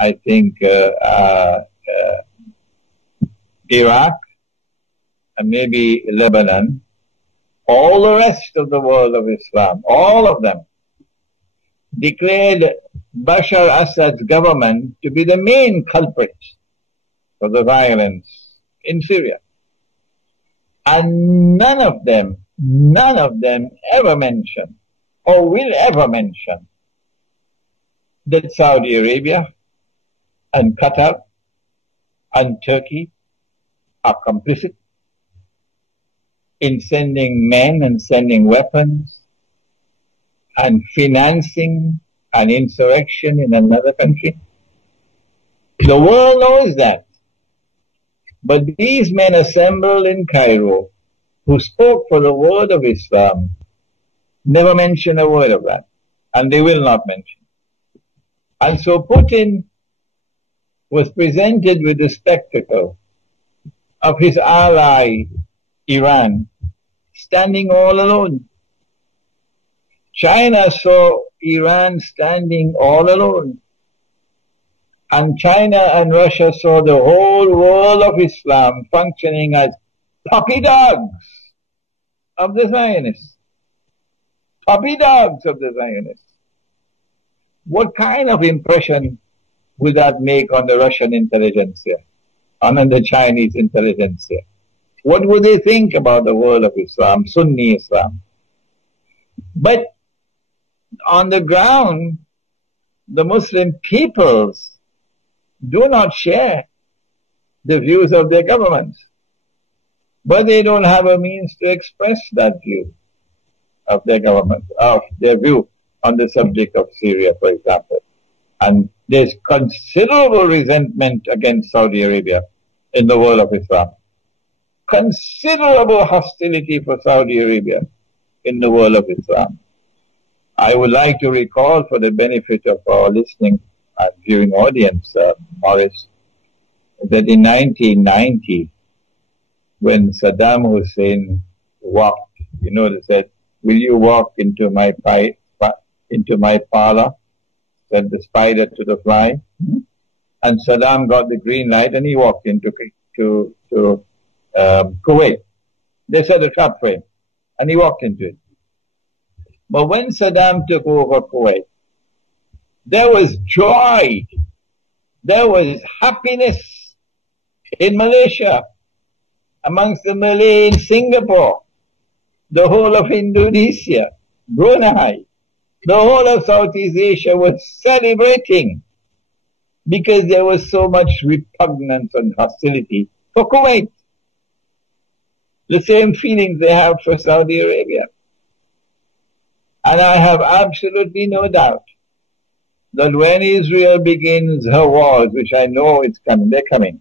I think, Iraq, and maybe Lebanon, all the rest of the world of Islam, all of them, declared Bashar Assad's government to be the main culprit for the violence in Syria. And none of them ever mentioned, or will ever mention, that Saudi Arabia and Qatar and Turkey are complicit in sending men and sending weapons and financing an insurrection in another country. The world knows that. But these men assembled in Cairo, who spoke for the word of Islam, never mention a word of that. And they will not mention. And so Putin was presented with the spectacle of his ally, Iran, standing all alone. China saw Iran standing all alone. And China and Russia saw the whole world of Islam functioning as puppy dogs of the Zionists. Puppy dogs of the Zionists. What kind of impression would that make on the Russian intelligentsia, on the Chinese intelligentsia? What would they think about the world of Islam, Sunni Islam? But on the ground, the Muslim peoples do not share the views of their governments. But they don't have a means to express that view of their government, of their view on the subject of Syria, for example. And there's considerable resentment against Saudi Arabia in the world of Islam. Considerable hostility for Saudi Arabia in the world of Islam. I would like to recall, for the benefit of our listening and viewing audience, Morris, that in 1990, when Saddam Hussein walked, they said, "Will you walk into my parlor?" Said the spider to the fly. And Saddam got the green light and he walked into Kuwait. They set a trap for him and he walked into it. But when Saddam took over Kuwait, there was joy, there was happiness in Malaysia, amongst the Malay in Singapore, the whole of Indonesia, Brunei, the whole of Southeast Asia was celebrating because there was so much repugnance and hostility for Kuwait. The same feelings they have for Saudi Arabia. And I have absolutely no doubt that when Israel begins her wars, which I know they're coming,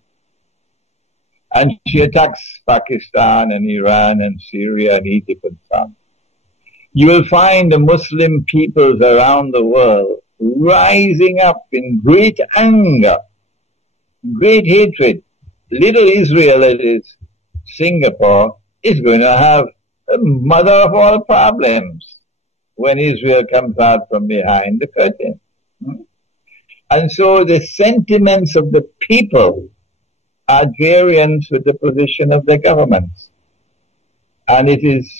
and she attacks Pakistan and Iran and Syria and Egypt and so on, you will find the Muslim peoples around the world rising up in great anger, great hatred. Little Israel, that is Singapore, is going to have the mother of all problems when Israel comes out from behind the curtain. And so the sentiments of the people are variant with the position of the governments. And it is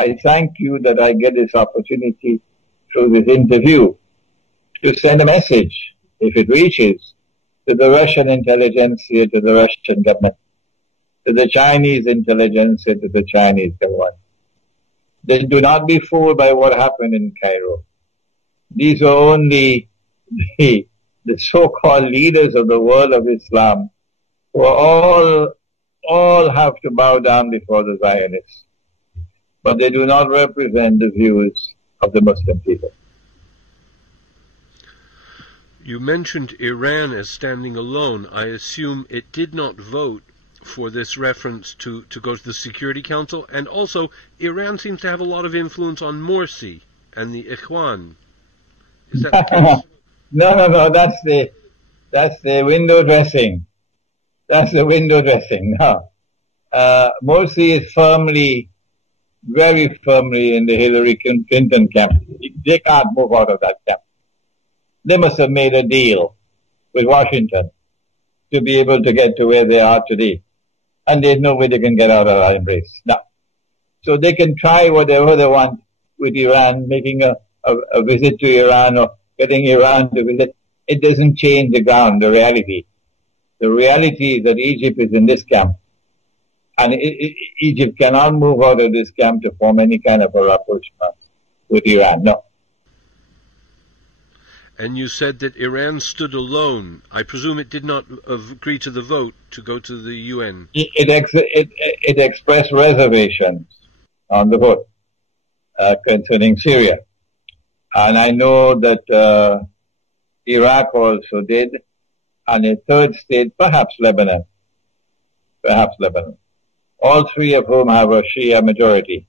I thank you that I get this opportunity through this interview to send a message, if it reaches, to the Russian intelligentsia, to the Russian government, to the Chinese intelligentsia, to the Chinese government. They do not be fooled by what happened in Cairo. These are only the so-called leaders of the world of Islam who all have to bow down before the Zionists. But they do not represent the views of the Muslim people. You mentioned Iran as standing alone. I assume it did not vote for this reference to go to the Security Council, and also Iran seems to have a lot of influence on Morsi and the Ikhwan. Is that the case? No, that's the window dressing. That's the window dressing. No. Morsi is very firmly in the Hillary Clinton camp. They can't move out of that camp. They must have made a deal with Washington to be able to get to where they are today. And there's no way they can get out of that embrace. No. So they can try whatever they want with Iran, making a visit to Iran or getting Iran to visit. It doesn't change the ground, the reality. The reality is that Egypt is in this camp. And Egypt cannot move out of this camp to form any kind of a rapprochement with Iran. No. And you said that Iran stood alone. I presume it did not agree to the vote to go to the UN. It expressed reservations on the vote concerning Syria. And I know that Iraq also did, and a third state, perhaps Lebanon. All three of whom have a Shia majority.